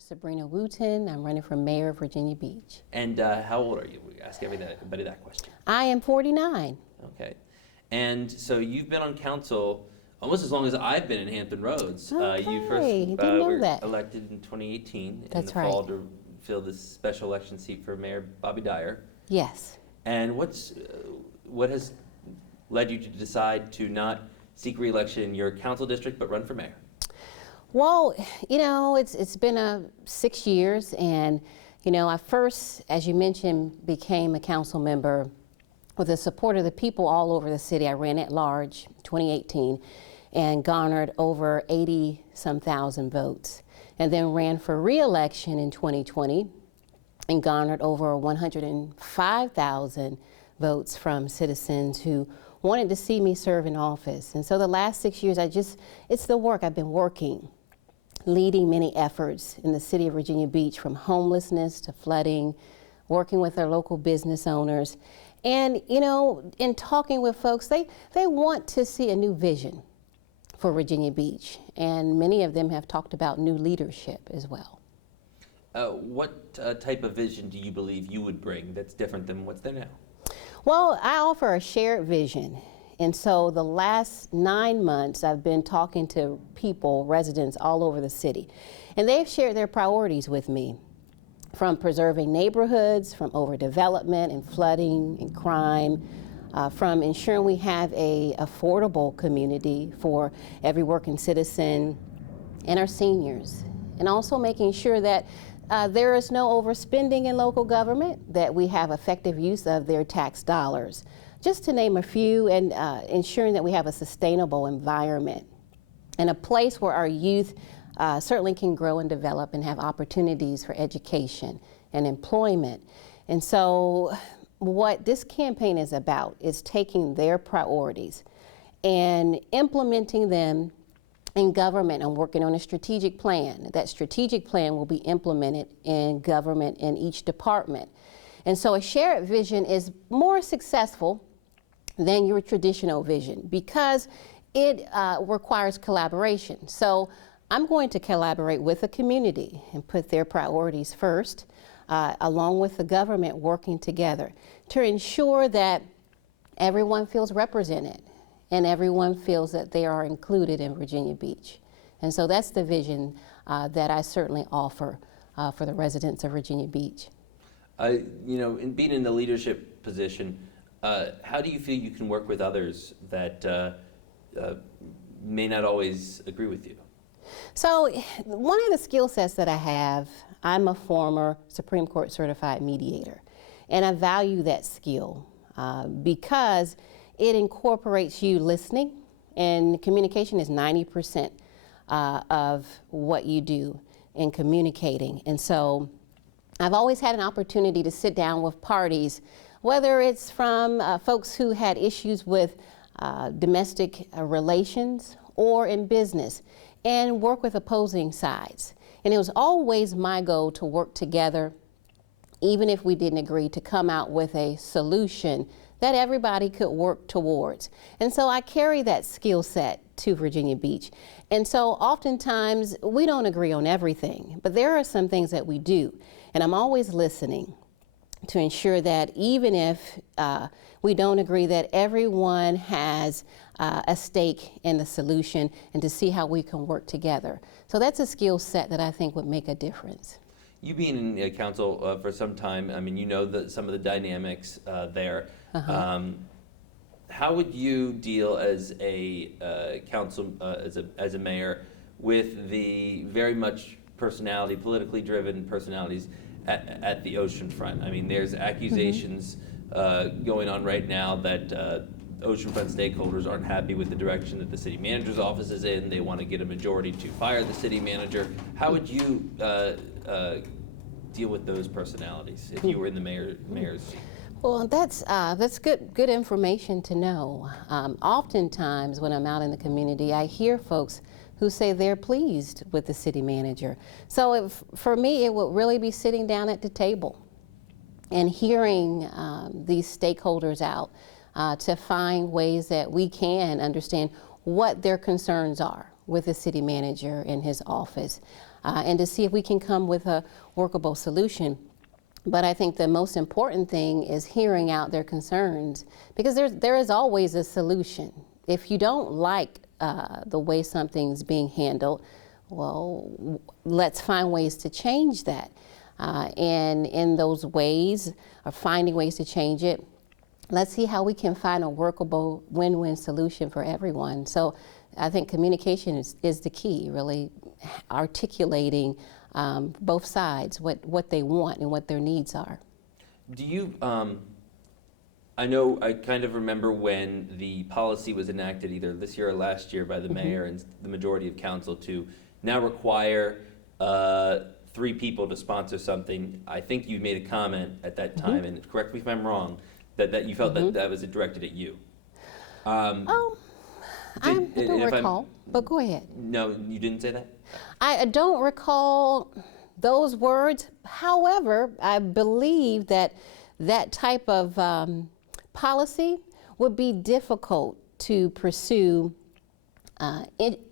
Sabrina Wooten. I'm running for mayor of Virginia Beach. And how old are you? We ask everybody that question. I am 49. Okay. And so you've been on council almost as long as I've been in Hampton Roads. Okay, You first didn't know were that. elected in 2018 That's in the right. fall to fill this special election seat for Mayor Bobby Dyer. Yes. And what has led you to decide to not seek re-election in your council district but run for mayor? Well, you know, it's been 6 years, and you know, I first, as you mentioned, became a council member with the support of the people all over the city. I ran at large in 2018 and garnered over 80-some thousand votes, and then ran for re-election in 2020 and garnered over 105,000 votes from citizens who wanted to see me serve in office. And so the last 6 years, it's the work I've been working, leading many efforts in the city of Virginia Beach, from homelessness to flooding, working with our local business owners. And, you know, in talking with folks, they want to see a new vision for Virginia Beach. And many of them have talked about new leadership as well. What type of vision do you believe you would bring that's different than what's there now? Well, I offer a shared vision. And so the last 9 months, I've been talking to people, residents all over the city, and they've shared their priorities with me, from preserving neighborhoods, from overdevelopment and flooding and crime, from ensuring we have a affordable community for every working citizen and our seniors, and also making sure that there is no overspending in local government, that we have effective use of their tax dollars, just to name a few, and ensuring that we have a sustainable environment and a place where our youth certainly can grow and develop and have opportunities for education and employment. And so what this campaign is about is taking their priorities and implementing them in government. I'm working on a strategic plan. That strategic plan will be implemented in government in each department. And so a shared vision is more successful than your traditional vision because it requires collaboration. So I'm going to collaborate with the community and put their priorities first, along with the government working together to ensure that everyone feels represented and everyone feels that they are included in Virginia Beach. And so that's the vision that I certainly offer for the residents of Virginia Beach. You know, in being in the leadership position, how do you feel you can work with others that may not always agree with you? So one of the skill sets that I have, I'm a former Supreme Court certified mediator, and I value that skill because it incorporates you listening, and communication is 90% of what you do in communicating. And so I've always had an opportunity to sit down with parties, whether it's from folks who had issues with domestic relations or in business, and work with opposing sides. And it was always my goal to work together, even if we didn't agree, to come out with a solution that everybody could work towards. And so I carry that skill set to Virginia Beach. And so oftentimes we don't agree on everything, but there are some things that we do. And I'm always listening to ensure that even if we don't agree, that everyone has a stake in the solution, and to see how we can work together. So that's a skill set that I think would make a difference. You being in council for some time, I mean, you know some of the dynamics there. How would you deal as a council, as a mayor, with the very much politically driven personalities at the oceanfront? I mean, there's accusations going on right now that oceanfront stakeholders aren't happy with the direction that the city manager's office is in. They want to get a majority to fire the city manager. How would you deal with those personalities if you were in the mayor's seat? Well, that's good information to know. Oftentimes when I'm out in the community, I hear folks who say they're pleased with the city manager. So for me, it would really be sitting down at the table and hearing these stakeholders out to find ways that we can understand what their concerns are with the city manager in his office. and to see if we can come with a workable solution. But I think the most important thing is hearing out their concerns, because there is always a solution. If you don't like the way something's being handled, well, let's find ways to change that. And in those ways, or finding ways to change it, let's see how we can find a workable win-win solution for everyone. So I think communication is the key, really articulating both sides, what they want and what their needs are. Do you, I know, I kind of remember when the policy was enacted either this year or last year by the mayor and the majority of council to now require 3 people to sponsor something. I think you made a comment at that time, and correct me if I'm wrong, that you felt that was directed at you. I don't recall, but go ahead. No, you didn't say that? I don't recall those words. However, I believe that that type of policy would be difficult to pursue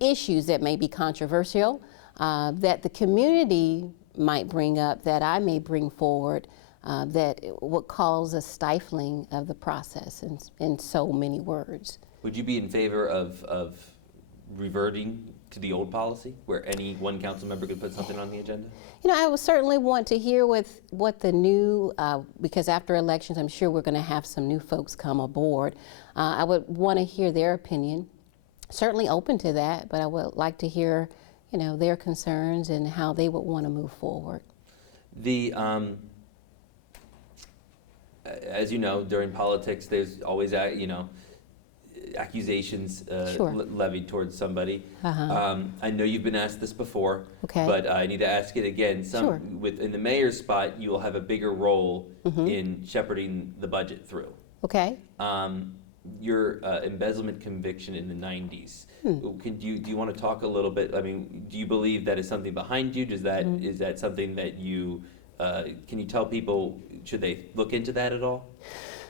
issues that may be controversial, that the community might bring up, that I may bring forward, that would cause a stifling of the process in so many words. Would you be in favor of reverting to the old policy where any one council member could put something on the agenda? You know, I would certainly want to hear what the new, because after elections, I'm sure we're going to have some new folks come aboard. I would want to hear their opinion. Certainly open to that, but I would like to hear, you know, their concerns and how they would want to move forward. The as you know, during politics, there's always accusations Sure. levied towards somebody. I know you've been asked this before, Okay. but I need to ask it again. Sure. In the mayor's spot, you will have a bigger role in shepherding the budget through. Okay. Your embezzlement conviction in the 90s. Do you want to talk a little bit? I mean, do you believe that is something behind you? Is that something that you can you tell people, should they look into that at all?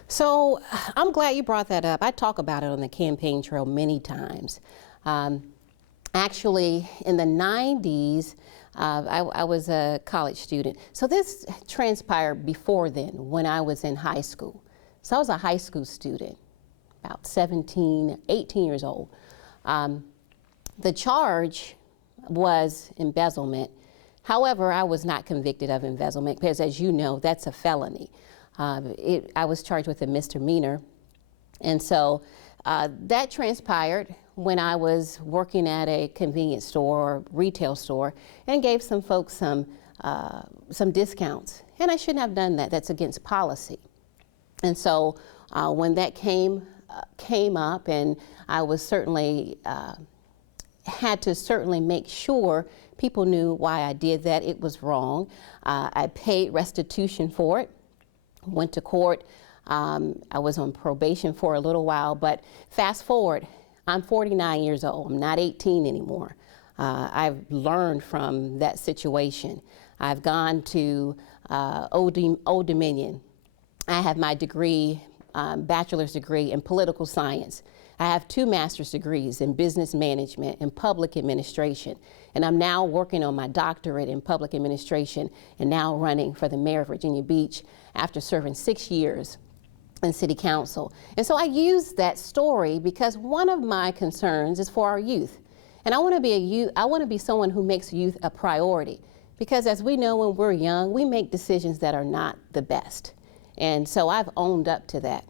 So I'm glad you brought that up. I talk about it on the campaign trail many times. Actually, in the 90s, I was a college student. So this transpired before then, when I was in high school. So I was a high school student, about 18 years old. The charge was embezzlement. However, I was not convicted of embezzlement because, as you know, that's a felony. I was charged with a misdemeanor. And so that transpired when I was working at a convenience store or retail store and gave some folks some discounts. And I shouldn't have done that. That's against policy. And so when that came up, and I was certainly had to certainly make sure people knew why I did that. It was wrong. I paid restitution for it, went to court. I was on probation for a little while, but fast forward, I'm 49 years old. I'm not 18 anymore. I've learned from that situation. I've gone to Old Dominion. I have my degree, bachelor's degree in political science. I have 2 master's degrees in business management and public administration. And I'm now working on my doctorate in public administration and now running for the mayor of Virginia Beach after serving 6 years in city council. And so I use that story because one of my concerns is for our youth. And I want to be someone who makes youth a priority, because as we know, when we're young, we make decisions that are not the best. And so I've owned up to that.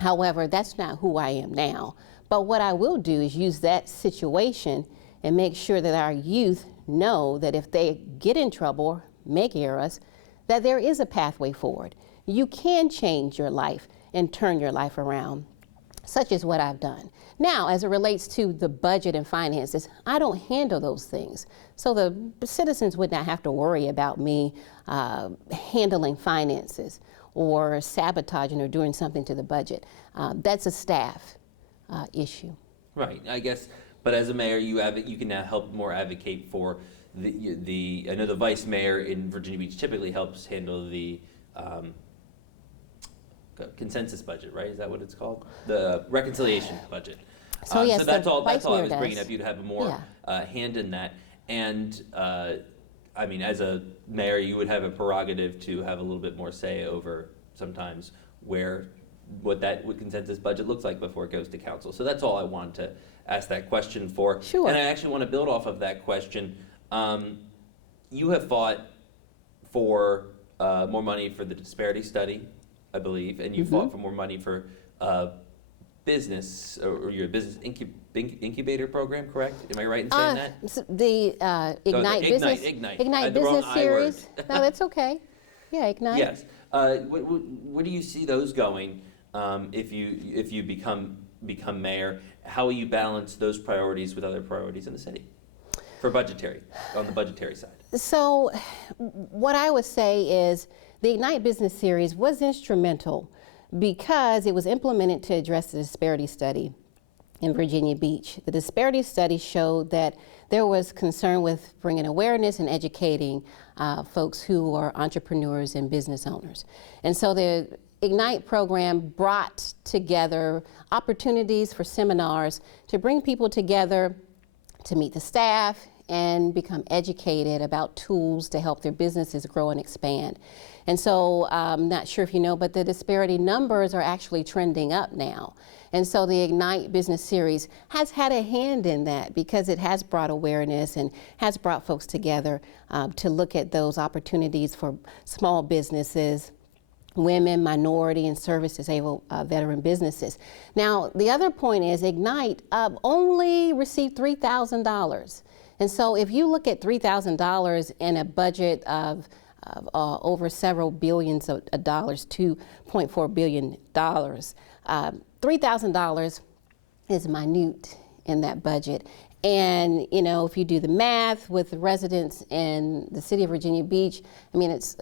However, that's not who I am now. But what I will do is use that situation and make sure that our youth know that if they get in trouble, make errors, that there is a pathway forward. You can change your life and turn your life around, such as what I've done. Now, as it relates to the budget and finances, I don't handle those things. So the citizens would not have to worry about me handling finances or sabotaging or doing something to the budget. That's a staff issue. Right, I guess, but as a mayor, you can now help more advocate for I know the vice mayor in Virginia Beach typically helps handle the consensus budget, right? Is that what it's called? The reconciliation budget. So yes, so that's all I was does. bringing up. You'd have more hand in that. And I mean, as a mayor, you would have a prerogative to have a little bit more say over sometimes what consensus budget looks like before it goes to council. So that's all I wanted to ask that question for. Sure. And I actually want to build off of that question. You have fought for more money for the disparity study, I believe, and you fought for more money for business, or your business incubator program, correct? Am I right in saying that? The Ignite The wrong Business I Series. word. No, that's okay. Yeah, Ignite. Yes. Where do you see those going if you become mayor? How will you balance those priorities with other priorities in the city on the budgetary side? So what I would say is the Ignite Business Series was instrumental because it was implemented to address the disparity study in Virginia Beach. The disparity study showed that there was concern with bringing awareness and educating folks who are entrepreneurs and business owners. And so the Ignite program brought together opportunities for seminars to bring people together to meet the staff and become educated about tools to help their businesses grow and expand. And so I'm not sure if you know, but the disparity numbers are actually trending up now. And so the Ignite Business Series has had a hand in that because it has brought awareness and has brought folks together to look at those opportunities for small businesses, women, minority, and service-disabled veteran businesses. Now, the other point is Ignite only received $3,000. And so if you look at $3,000 in a budget of over several billions of dollars, $2.4 billion, $3,000 is minute in that budget. And you know, if you do the math with the residents in the city of Virginia Beach, I mean, it's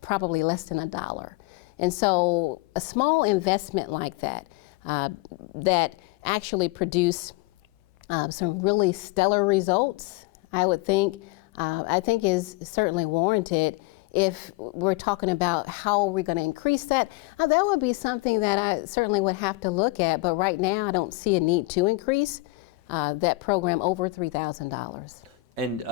probably less than $1. And so a small investment like that, that actually produce some really stellar results, I would think, I think is certainly warranted. If we're talking about how we're going to increase that, that would be something that I certainly would have to look at. But right now, I don't see a need to increase that program over $3,000. And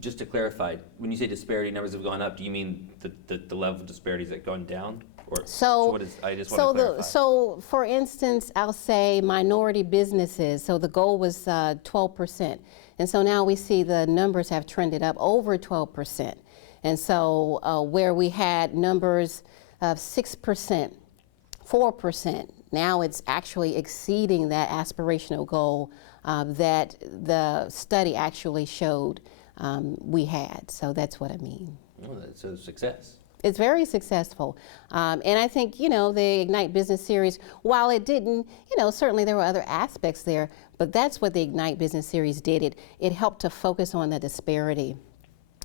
just to clarify, when you say disparity numbers have gone up, do you mean the level of disparities have gone down? Or So I just want to clarify. So for instance, I'll say minority businesses. So the goal was 12%. And so now we see the numbers have trended up over 12%. And so where we had numbers of 6%, 4%, now it's actually exceeding that aspirational goal that the study actually showed we had. So that's what I mean. Well, that's a success. It's very successful. And I think, you know, the Ignite Business Series, while it didn't, you know, certainly there were other aspects there, but that's what the Ignite Business Series did. It helped to focus on the disparity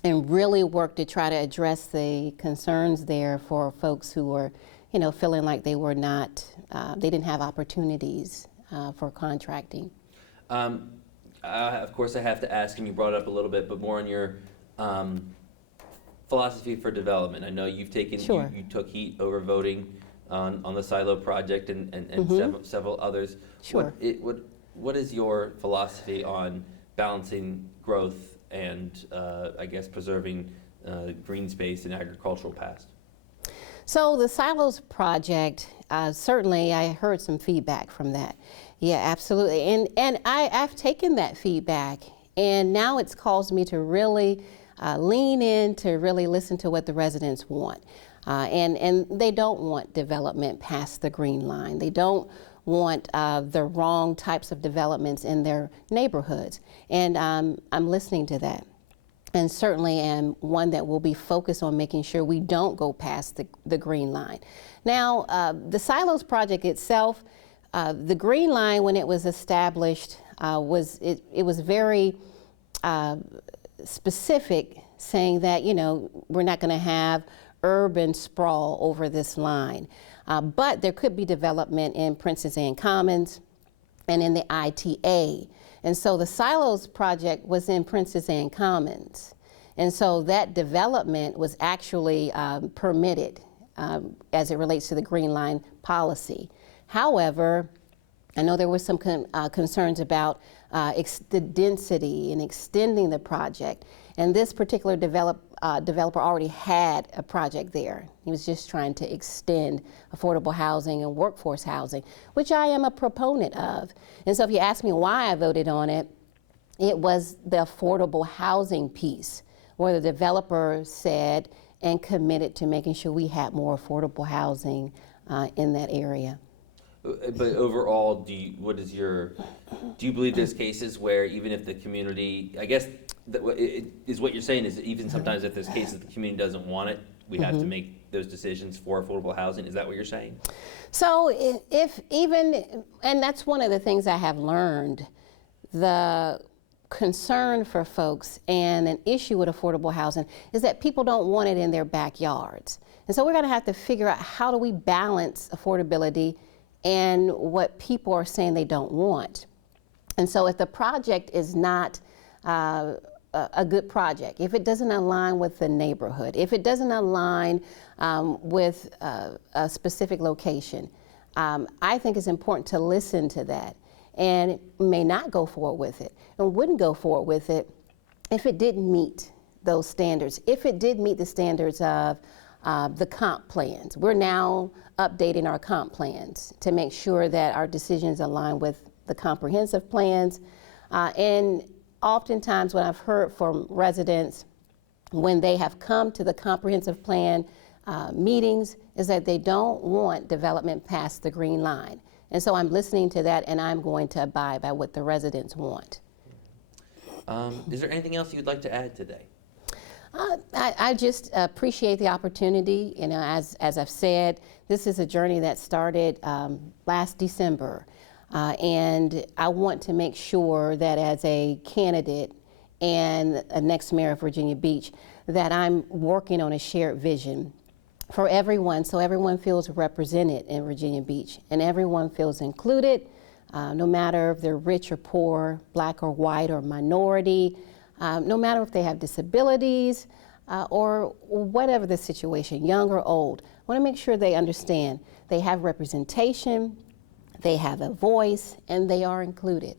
and really work to try to address the concerns there for folks who were, you know, feeling like they were not, they didn't have opportunities for contracting. Of course, I have to ask, and you brought it up a little bit, but more on your philosophy for development. I know you've taken, Sure. you took heat over voting on the Silo project and several others. Sure. What is your philosophy on balancing growth and I guess preserving green space and agricultural past? So the Silos project, certainly I heard some feedback from that. Yeah, absolutely. And I've taken that feedback, and now it's caused me to really lean in to really listen to what the residents want. And they don't want development past the green line. They don't want the wrong types of developments in their neighborhoods. And I'm listening to that. And certainly am one that will be focused on making sure we don't go past the green line. Now, the Silos project itself, the green line, when it was established, it was very specific, saying that, you know, we're not going to have urban sprawl over this line. But there could be development in Princess Anne Commons and in the ITA. And so the Silos project was in Princess Anne Commons. And so that development was actually permitted as it relates to the Green Line policy. However, I know there were some concerns about the density and extending the project. And this particular developer already had a project there. He was just trying to extend affordable housing and workforce housing, which I am a proponent of. And so if you ask me why I voted on it, it was the affordable housing piece, where the developer said and committed to making sure we had more affordable housing in that area. But overall, do you believe there's cases where even if the community, I guess is what you're saying is even sometimes if there's cases the community doesn't want it, we have to make those decisions for affordable housing? Is that what you're saying? So if even, and that's one of the things I have learned, the concern for folks and an issue with affordable housing is that people don't want it in their backyards. And so we're going to have to figure out, how do we balance affordability and what people are saying they don't want. And so if the project is not a good project, if it doesn't align with the neighborhood, if it doesn't align with a specific location, I think it's important to listen to that, and may not go forward with it, and wouldn't go forward with it if it didn't meet those standards, if it did meet the standards of the comp plans. We're now updating our comp plans to make sure that our decisions align with the comprehensive plans. And oftentimes what I've heard from residents when they have come to the comprehensive plan meetings is that they don't want development past the green line. And so I'm listening to that, and I'm going to abide by what the residents want. Is there anything else you'd like to add today? I just appreciate the opportunity. You know, as I've said, this is a journey that started last December, and I want to make sure that as a candidate and a next mayor of Virginia Beach, that I'm working on a shared vision for everyone, so everyone feels represented in Virginia Beach and everyone feels included, no matter if they're rich or poor, black or white or minority, no matter if they have disabilities or whatever the situation, young or old. I want to make sure they understand they have representation, they have a voice, and they are included.